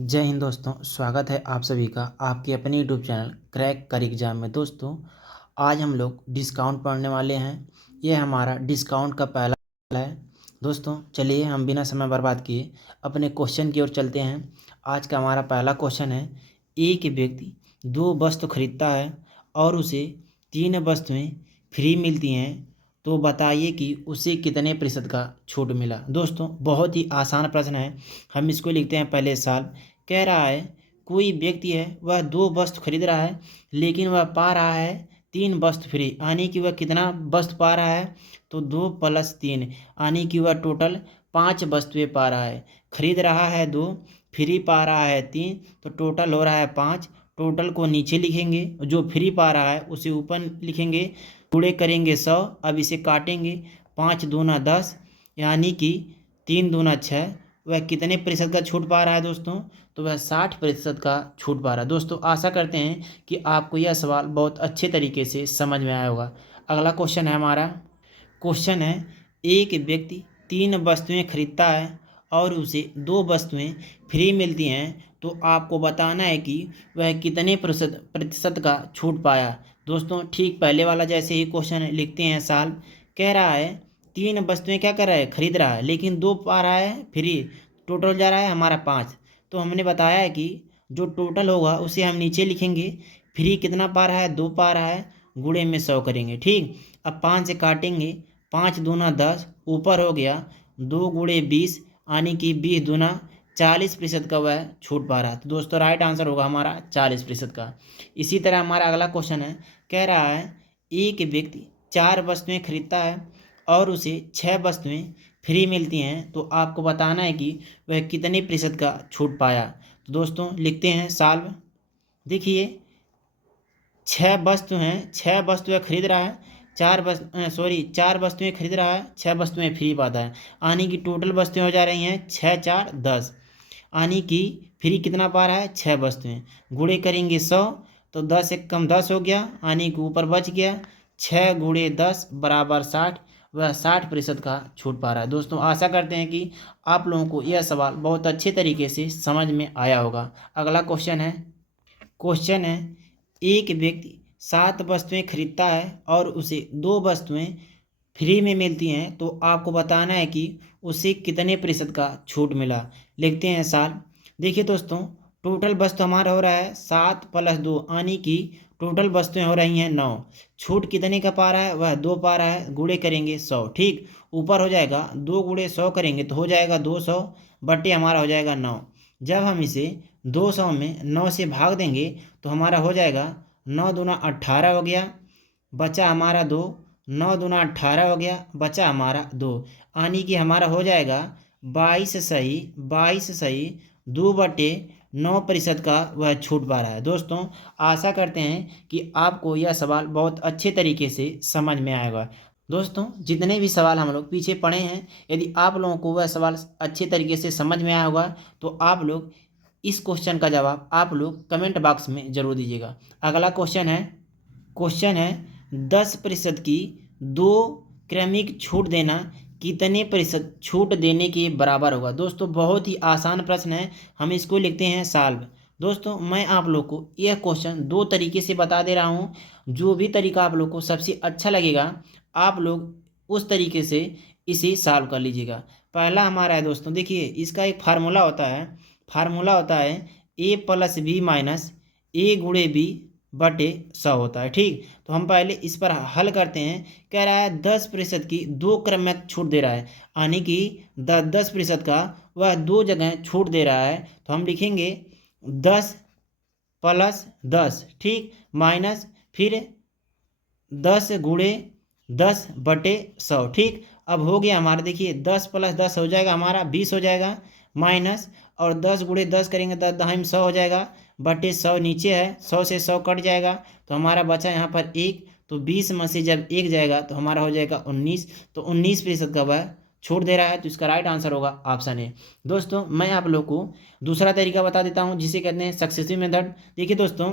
जय हिंद दोस्तों। स्वागत है आप सभी का आपके अपने यूट्यूब चैनल क्रैक कर एग्जाम में। दोस्तों आज हम लोग डिस्काउंट पढ़ने वाले हैं। यह हमारा डिस्काउंट का पहला है। दोस्तों चलिए हम बिना समय बर्बाद किए अपने क्वेश्चन की ओर चलते हैं। आज का हमारा पहला क्वेश्चन है, एक व्यक्ति दो वस्तु खरीदता है और उसे तीन वस्तुएं फ्री मिलती हैं, तो बताइए कि उसे कितने प्रतिशत का छूट मिला। दोस्तों बहुत ही आसान प्रश्न है, हम इसको लिखते हैं पहले साल। कह रहा है कोई व्यक्ति है, वह दो वस्तु खरीद रहा है लेकिन वह पा रहा है तीन वस्तु फ्री, यानी कि वह कितना वस्तु पा रहा है, तो 2 + 3 यानी कि वह टोटल 5 वस्तुएं पा रहा है। खरीद रहा है 2, फ्री पा रहा है 3, तो टोटल हो रहा है 5। टोटल को नीचे लिखेंगे, जो फ्री पा रहा है उसे ऊपर लिखेंगे, गुणे करेंगे 100। अब इसे काटेंगे, 5 दूना 10 यानी कि 3 दूना 6। वह कितने प्रतिशत का छूट पा रहा है दोस्तों, तो वह 60% का छूट पा रहा है। दोस्तों आशा करते हैं कि आपको यह सवाल बहुत अच्छे तरीके से समझ में आया होगा। अगला क्वेश्चन है हमारा। क्वेश्चन है, एक व्यक्ति तीन वस्तुएं खरीदता है और उसे दो वस्तुएं फ्री मिलती हैं, तो आपको बताना है कि वह कितने प्रतिशत का छूट पाया। दोस्तों ठीक पहले वाला जैसे ही क्वेश्चन लिखते हैं साल। कह रहा है तीन वस्तुएं क्या कर रहा है, खरीद रहा है, लेकिन दो पा रहा है फ्री, टोटल जा रहा है हमारा 5। तो हमने बताया है कि जो टोटल होगा उसे हम नीचे लिखेंगे। फ्री कितना पा रहा है, 2 पा रहा है, गुणे में 100 करेंगे। ठीक, अब 5 से काटेंगे, 5 दूना 10, ऊपर हो गया 2 गुणे 20 यानी कि 20 दूना 40% का वह छूट पा रहा है। तो दोस्तों राइट आंसर होगा हमारा 40% का। इसी तरह हमारा अगला क्वेश्चन है, कह रहा है एक व्यक्ति 4 वस्तुएं खरीदता है और उसे 6 वस्तुएं फ्री मिलती हैं, तो आपको बताना है कि वह कितने प्रतिशत का छूट पाया। तो दोस्तों लिखते हैं सॉल्व। देखिए 6 वस्तु हैं, 6 वस्तुएं खरीद रहा है, 4 वस्तुएं खरीद रहा है, 6 वस्तुएं फ्री पाता है, यानी कि टोटल वस्तुएं हो जा रही हैं 6 4 10, यानी कि फ्री कितना पा रहा है, 6 वस्तुएं। गुणे करेंगे 100, तो 10 एक कम 10 हो गया, यानी कि ऊपर बच गया 6 गुणे 10 बराबर 60। वह 60% का छूट पा रहा है। दोस्तों आशा करते हैं कि आप लोगों को यह सवाल बहुत अच्छे तरीके से समझ में आया होगा। अगला क्वेश्चन है, एक व्यक्ति 7 वस्तुएं खरीदता है और उसे 2 वस्तुएं फ्री में मिलती हैं, तो आपको बताना है कि उसे कितने प्रतिशत का छूट मिला। लिखते हैं साल। देखिए दोस्तों टोटल वस्तु हमारा हो रहा है 7 + 2 यानी कि टोटल वस्तुएं हो रही हैं 9। छूट कितने का पा रहा है, वह 2 पा रहा है, गुणे करेंगे 100। ठीक, ऊपर हो जाएगा 2 गुणे 100 करेंगे तो हो जाएगा 200 बटे हमारा हो जाएगा 9। जब हम इसे 200 में 9 से भाग देंगे तो हमारा हो जाएगा 9 दूना 18 हो गया, बचा हमारा 2। 9 दूना 18 हो गया, बचा हमारा 2, यानी कि हमारा हो जाएगा 22 सही 2/9% का वह छूट पा रहा है। दोस्तों आशा करते हैं कि आपको यह सवाल बहुत अच्छे तरीके से समझ में आएगा। दोस्तों जितने भी सवाल हम लोग पीछे पढ़े हैं, यदि आप लोगों को वह सवाल अच्छे तरीके से समझ में आया होगा, तो आप लोग इस क्वेश्चन का जवाब आप लोग कमेंट बॉक्स में ज़रूर दीजिएगा। अगला क्वेश्चन है 10% की दो क्रमिक छूट देना कितने प्रतिशत छूट देने के बराबर होगा। दोस्तों बहुत ही आसान प्रश्न है, हम इसको लिखते हैं सॉल्व। दोस्तों मैं आप लोग को यह क्वेश्चन 2 तरीके से बता दे रहा हूँ, जो भी तरीका आप लोग को सबसे अच्छा लगेगा आप लोग उस तरीके से इसे सॉल्व कर लीजिएगा। पहला हमारा है दोस्तों, देखिए इसका एक फार्मूला होता है a + b - a गुणे b बटे 100 होता है। ठीक, तो हम पहले इस पर हल करते हैं। कह रहा है 10% की दो क्रमिक छूट दे रहा है, यानी कि 10% का वह 2 जगह छूट दे रहा है, तो हम लिखेंगे 10 + 10। ठीक, माइनस फिर 10 गुणे 10 बटे 100। ठीक, अब हो गया हमारा, देखिए 10 + 10 हो जाएगा हमारा 20 हो जाएगा, माइनस और 10 गुणे 10 करेंगे 10 दहाई 100 हो जाएगा, बटे 100 नीचे है, 100 से 100 कट जाएगा, तो हमारा बचा यहाँ पर 1। तो 20 में से जब 1 जाएगा तो हमारा हो जाएगा 19। तो 19% का वह छोड़ दे रहा है, तो इसका राइट आंसर होगा ऑप्शन ए। दोस्तों मैं आप लोग को दूसरा तरीका बता देता हूँ, जिसे कहते हैं सक्सेसिव मेथड। देखिए दोस्तों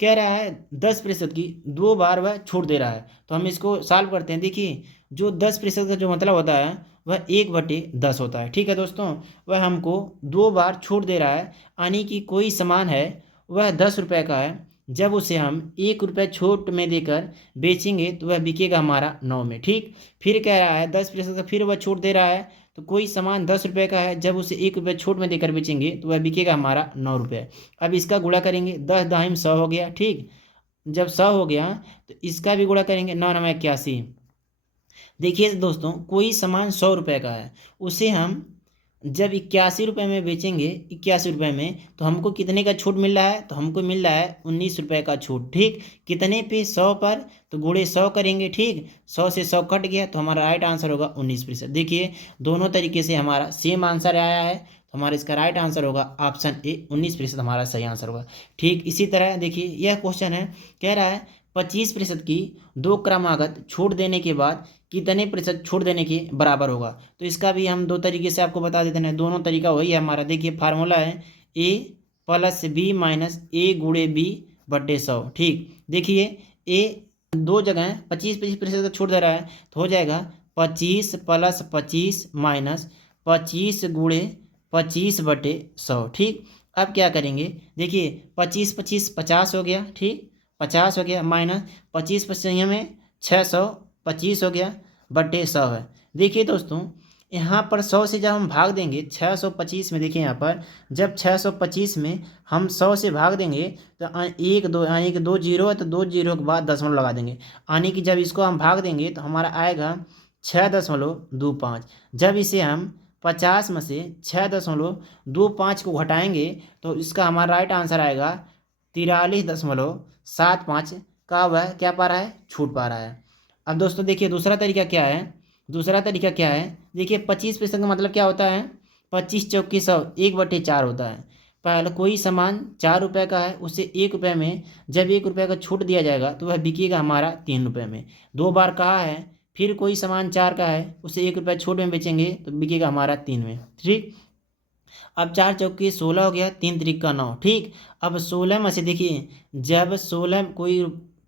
कह रहा है 10% की 2 बार वह छूट दे रहा है, तो हम इसको सॉल्व करते हैं। देखिए जो 10% का जो मतलब होता है वह 1/10 होता है। ठीक है दोस्तों, वह हमको 2 बार छूट दे रहा है, यानी कि कोई सामान है वह 10 रुपये का है, जब उसे हम 1 रुपये छूट में देकर बेचेंगे तो वह बिकेगा हमारा 9 में। ठीक, फिर कह रहा है 10% का, फिर वह छूट दे रहा है, तो कोई सामान 10 रुपये का है, जब उसे 1 रुपये छूट में देकर बेचेंगे तो वह बिकेगा हमारा 9 रुपये। अब इसका गुणा करेंगे, 10 दाहिम 100 हो गया। ठीक, जब 100 हो गया तो इसका भी गुणा करेंगे, 9×9 = 81। देखिए दोस्तों, कोई सामान 100 रुपये का है, उसे हम जब 81 रुपये में बेचेंगे, 81 रुपये में, तो हमको कितने का छूट मिल रहा है? तो हमको मिल रहा है 19 रुपये का छूट। ठीक, कितने पे? 100 पर, तो गुणे 100 करेंगे। ठीक, 100 से 100 कट गया तो हमारा राइट आंसर होगा 19%। देखिए दोनों तरीके से हमारा सेम आंसर आया है, तो हमारा इसका राइट आंसर होगा ऑप्शन ए, 19% हमारा सही आंसर होगा। ठीक, इसी तरह देखिए यह क्वेश्चन है, कह रहा है 25% की 2 क्रमागत छूट देने के बाद कितने प्रतिशत छूट देने के बराबर होगा? तो इसका भी हम 2 तरीके से आपको बता देते हैं। दोनों तरीका वही है हमारा। देखिए फार्मूला है ए प्लस बी माइनस ए गुणे बी बटे 100। ठीक, देखिए ए 2 जगह 25% का छूट दे रहा है, तो हो जाएगा 25 + 25 माइनस 25 गुणे 25 बटे 100। ठीक, अब क्या करेंगे? देखिए 25 25 50 हो गया। ठीक, 50 हो गया, माइनस 25 में 625 हो गया, बटे 100 है। देखिए दोस्तों, यहाँ पर 100 से जब हम भाग देंगे 625 में, देखिए यहाँ पर जब 625 में हम 100 से भाग देंगे तो 1 2 यानी कि 2 जीरो है, तो 2 जीरो के बाद दशमलव लगा देंगे, यानी कि जब इसको हम भाग देंगे तो हमारा आएगा 6.25। जब इसे हम 50 में से 6.25 को घटाएंगे तो इसका हमारा राइट आंसर आएगा 43.75 का वह क्या पा रहा है? छूट पा रहा है। अब दोस्तों देखिए दूसरा तरीका क्या है? दूसरा तरीका क्या है? देखिए 25% का मतलब क्या होता है? 25 चौकी 100, 1/4 होता है। पहले कोई सामान 4 रुपये का है, उसे 1 रुपये में जब 1 रुपये का छूट दिया जाएगा तो वह बिकेगा हमारा 3 रुपये में। 2 बार कहा है। फिर कोई सामान 4 का है, उसे 1 रुपये छूट में बेचेंगे तो बिकेगा हमारा 3 में। ठीक, अब 4 चौकी 16 हो गया, 3 त्रिक का 9। ठीक, अब 16 में से देखिए जब 16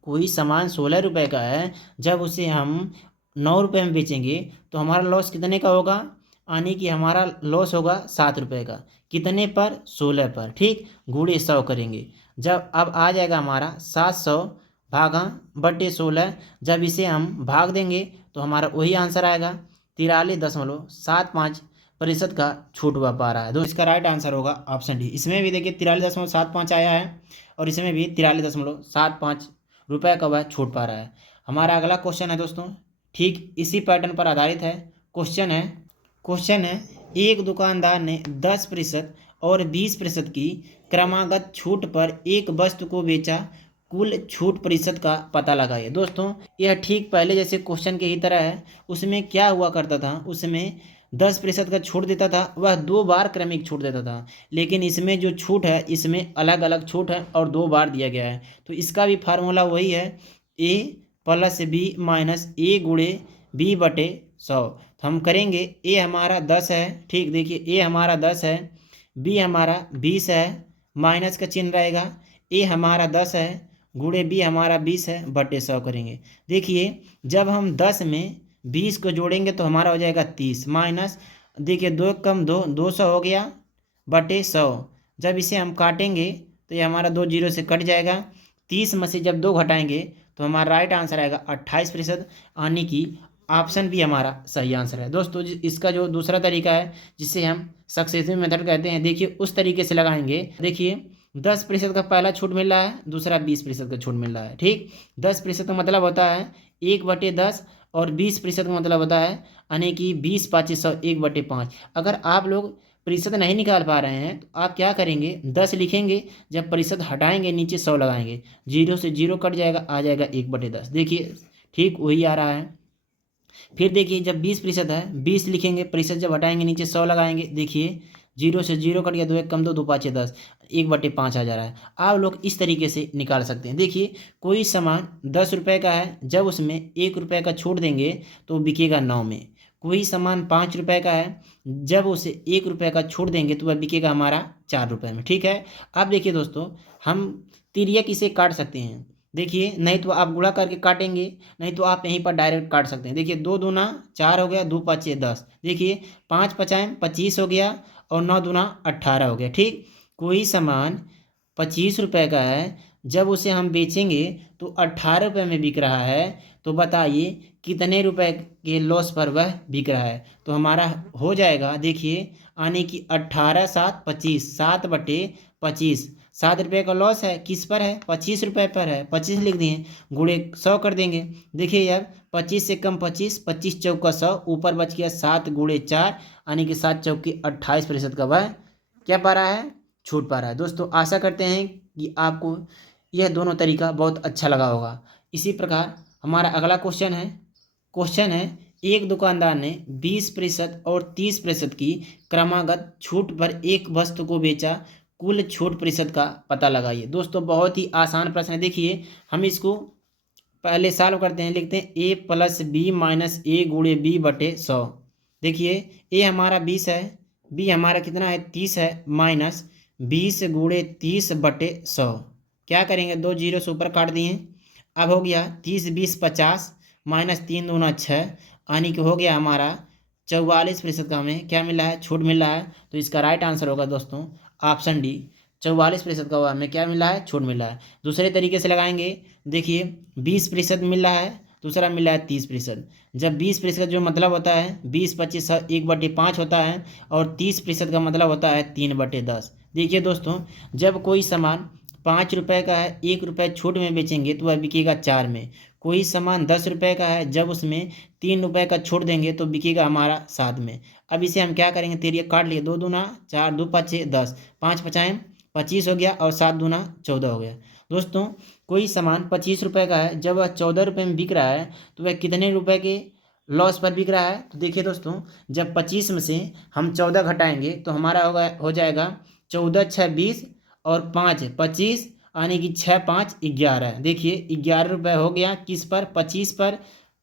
कोई सामान 16 रुपये का है, जब उसे हम 9 रुपये में बेचेंगे तो हमारा लॉस कितने का होगा? यानी कि हमारा लॉस होगा 7 रुपये का। कितने पर? 16 पर। ठीक, गुणे 100 करेंगे, जब अब आ जाएगा हमारा 700 भागा बटे 16। जब इसे हम भाग देंगे तो हमारा वही आंसर आएगा 43.75% का छूट पा रहा है। तो इसका राइट आंसर होगा ऑप्शन डी। इसमें भी देखिए 43.75 आया है, और इसमें भी 43.75 रुपये का वह छूट पा रहा है। हमारा अगला क्वेश्चन है दोस्तों, ठीक इसी पैटर्न पर आधारित है। क्वेश्चन है एक दुकानदार ने 10% और 20% की क्रमागत छूट पर एक वस्तु को बेचा, कुल छूट प्रतिशत का पता लगाइए। दोस्तों यह ठीक पहले जैसे क्वेश्चन के ही तरह है। उसमें क्या हुआ करता था? उसमें 10% का छूट देता था, वह 2 बार क्रमिक छूट देता था। लेकिन इसमें जो छूट है, इसमें अलग अलग छूट है और 2 बार दिया गया है। तो इसका भी फार्मूला वही है, ए प्लस बी माइनस ए गुणे बी बटे 100। तो हम करेंगे, ए हमारा 10 है। ठीक, देखिए ए हमारा 10 है, बी हमारा 20 है, माइनस का चिन्ह रहेगा, ए हमारा 10 है गुणे बी हमारा 20 है, बटे 100 करेंगे। देखिए जब हम 10 में 20 को जोड़ेंगे तो हमारा हो जाएगा 30, माइनस देखिए 2 कम 2, 200 हो गया, बटे 100। जब इसे हम काटेंगे तो ये हमारा 2 जीरो से कट जाएगा। 30 में से जब 2 घटाएंगे तो हमारा राइट आंसर आएगा 28%, यानी कि ऑप्शन भी हमारा सही आंसर है। दोस्तों इसका जो दूसरा तरीका है, जिसे हम सक्सेसिव मेथड कहते हैं, देखिए उस तरीके से लगाएंगे। देखिए 10% का पहला छूट मिल रहा है, दूसरा 20% का छूट मिल रहा है। ठीक, 10% का मतलब होता है 1/10, और 20% का मतलब होता है यानी कि 20 5 100, 1/5। अगर आप लोग प्रतिशत नहीं निकाल पा रहे हैं तो आप क्या करेंगे? 10 लिखेंगे, जब प्रतिशत हटाएंगे नीचे 100 लगाएंगे, 0 से 0 कट जाएगा, आ जाएगा 1/10। देखिए ठीक वही आ रहा है। फिर देखिए जब 20% है, 20 लिखेंगे, प्रतिशत जब हटाएंगे नीचे 100 लगाएंगे, देखिए 0 से 0 कट गया, 2 1 कम 2, 2 5 10, 1/5 आ जा रहा है। आप लोग इस तरीके से निकाल सकते हैं। देखिए कोई सामान 10 रुपये का है, जब उसमें 1 रुपये का छूट देंगे तो बिकेगा 9 में। कोई सामान 5 रुपये का है, जब उसे 1 रुपये का छूट देंगे तो वह बिकेगा हमारा 4 रुपये में। ठीक है, अब देखिए दोस्तों हम तिर्यक इसे काट सकते हैं। देखिए, नहीं तो आप गुणा करके काटेंगे, नहीं तो आप यहीं पर डायरेक्ट काट सकते हैं। देखिए, 2 दूना 4 हो गया, 2 पचे 10। देखिए, 5 पचाएँ 25 हो गया और 9 दूना 18 हो गया। ठीक, कोई सामान 25 रुपये का है, जब उसे हम बेचेंगे तो 18 रुपये में बिक रहा है, तो बताइए कितने रुपए के लॉस पर वह बिक रहा है। तो हमारा हो जाएगा, देखिए, आने की 18 7 25, 7/25, 7 रुपये का लॉस है, किस पर है, 25 रुपये पर है, 25 लिख दिए, गुणे 100 कर देंगे। देखिए यार, 25 से कम 25, 25 चौका 100, ऊपर बच गया 7 गुणे 4, यानी कि 7 चौके 28% का वह क्या पा रहा है, छूट पा रहा है। दोस्तों, आशा करते हैं कि आपको यह दोनों तरीका बहुत अच्छा लगा होगा। इसी प्रकार हमारा अगला क्वेश्चन है, एक दुकानदार ने 20% और 30% की क्रमागत छूट पर एक वस्तु को बेचा, कुल छूट प्रतिशत का पता लगाइए। दोस्तों, बहुत ही आसान प्रश्न है। देखिए, हम इसको पहले सॉल्व करते हैं, लिखते हैं a + b - a गुणे b बटे 100। देखिए, a हमारा 20 है, b हमारा कितना है 30 है, माइनस 20 गुणे 30 बटे 100। क्या करेंगे, 2 जीरो से ऊपर काट दिए। अब हो गया 30 20 50 माइनस 3 दूना 6, यानी कि हो गया हमारा 44% का हमें क्या मिला है, छूट मिला है। तो इसका राइट आंसर होगा दोस्तों ऑप्शन डी, 44% का हुआ हमें क्या मिला है, छूट मिला है। दूसरे तरीके से लगाएंगे, देखिए 20% मिल रहा है, दूसरा मिल रहा है 30%। जब 20% जो मतलब होता है 20 25 1/5 होता है, और 30% का मतलब होता है 3/10। देखिए दोस्तों, जब कोई सामान 5 रुपये का है, 1 रुपये छूट में बेचेंगे तो वह बिकेगा 4 में। कोई सामान 10 रुपये का है, जब उसमें 3 रुपये का छूट देंगे तो बिकेगा हमारा 7 में। अब इसे हम क्या करेंगे, तेरिया काट लिए, 2 दूना 4, 2 पचे 10, 5 पचाएँ 25 हो गया, और 7 दूना 14 हो गया। दोस्तों, कोई सामान 25 रुपये का है, जब वह 14 रुपये में बिक रहा है, तो वह कितने रुपए के लॉस पर बिक रहा है। तो देखिए दोस्तों, जब 25 में से हम 14 घटाएंगे तो हमारा हो जाएगा 14 6 20 और 5 25, यानी कि 6 5 11। देखिए, 11 रुपये हो गया, किस पर, 25 पर,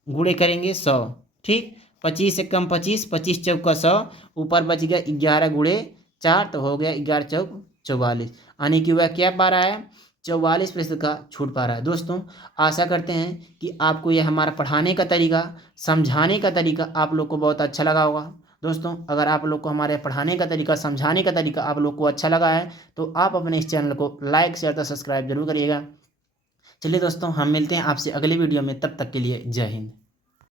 गुणे करेंगे 100। ठीक, 25 से कम 25, 25 चौका 100, ऊपर बच गया 11 गुणे 4, तो हो गया 11 चौक 44, यानी कि वह क्या पा रहा है, 44% का छूट पा रहा है। दोस्तों, आशा करते हैं कि आपको यह हमारा पढ़ाने का तरीका, समझाने का तरीका आप लोग को बहुत अच्छा लगा होगा। दोस्तों, अगर आप लोग को हमारे पढ़ाने का तरीका, समझाने का तरीका आप लोग को अच्छा लगा है, तो आप अपने इस चैनल को लाइक शेयर तथा सब्सक्राइब जरूर करिएगा। चलिए दोस्तों, हम मिलते हैं आपसे अगले वीडियो में, तब तक के लिए जय हिंद।